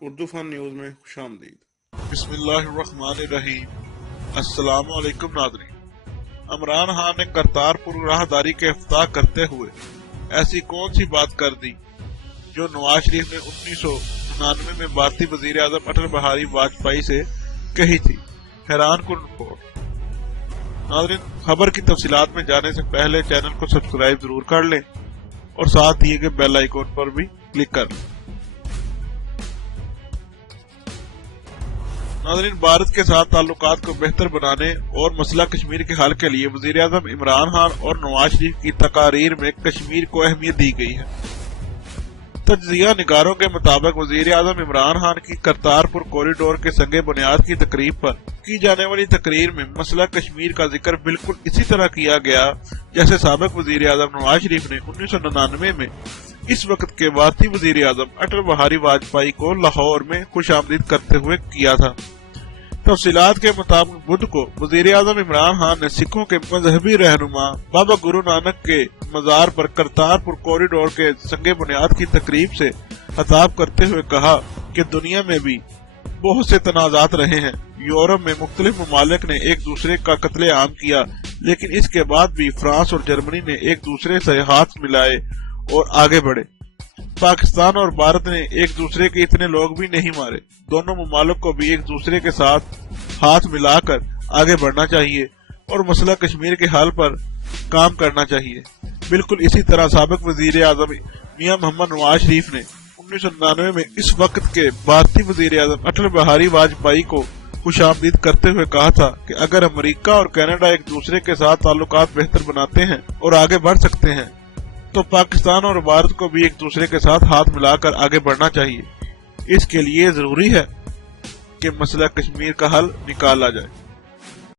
اردو فن news میں خوش آمدید۔ بسم اللہ الرحمن الرحیم۔ السلام علیکم ناظرین۔ عمران خان نے کرتارپور راہداری کے افتتاح کرتے ہوئے ایسی کون سی بات کر دی جو نواز شریف نے 1999 میں بھارتی وزیر اعظم اٹل بہاری واجپئی سے کہی تھی؟ حیران کن رپورٹ۔ ناظرین، خبر کی تفصیلات میں جانے سے پہلے چینل کو سبسکرائب ضرور کر لیں اور ساتھ دیے گئے بیل آئیکن پر بھی کلک کر لیں۔ ناظرین، بھارت کے ساتھ تعلقات کو بہتر بنانے اور مسئلہ کشمیر کے حل کے لیے وزیر اعظم عمران خان اور نواز شریف کی تقاریر میں کشمیر کو اہمیت دی گئی ہے۔ تجزیہ نگاروں کے مطابق وزیر اعظم عمران خان کی کرتارپور کوریڈور کے سنگ بنیاد کی تقریب پر کی جانے والی تقریر میں مسئلہ کشمیر کا ذکر بالکل اسی طرح کیا گیا جیسے سابق وزیر اعظم نواز شریف نے 1999 میں اس وقت کے بھارتی وزیر اعظم اٹل بہاری واجپئی کو لاہور میں خوش آمدید کرتے ہوئے کیا تھا۔ تفصیلات کے مطابق بدھ کو وزیر اعظم عمران خان نے سکھوں کے مذہبی رہنما بابا گرو نانک کے مزار پر کرتارپور کوریڈور کے سنگ بنیاد کی تقریب سے خطاب کرتے ہوئے کہا کہ دنیا میں بھی بہت سے تنازعات رہے ہیں۔ یورپ میں مختلف ممالک نے ایک دوسرے کا قتل عام کیا، لیکن اس کے بعد بھی فرانس اور جرمنی نے ایک دوسرے سے ہاتھ ملائے اور آگے بڑھے۔ پاکستان اور بھارت نے ایک دوسرے کے اتنے لوگ بھی نہیں مارے۔ دونوں ممالک کو بھی ایک دوسرے کے ساتھ ہاتھ ملا کر آگے بڑھنا چاہیے اور مسئلہ کشمیر کے حل پر کام کرنا چاہیے۔ بالکل اسی طرح سابق وزیر اعظم میاں محمد نواز شریف نے 1999 میں اس وقت کے بھارتی وزیر اعظم اٹل بہاری واجپئی کو خوش آمدید کرتے ہوئے کہا تھا کہ اگر امریکہ اور کینیڈا ایک دوسرے کے ساتھ تعلقات بہتر بناتے ہیں اور آگے بڑھ سکتے ہیں تو پاکستان اور بھارت کو بھی ایک دوسرے کے ساتھ ہاتھ ملا کر آگے بڑھنا چاہیے۔ اس کے لیے ضروری ہے کہ مسئلہ کشمیر کا حل نکالا جائے۔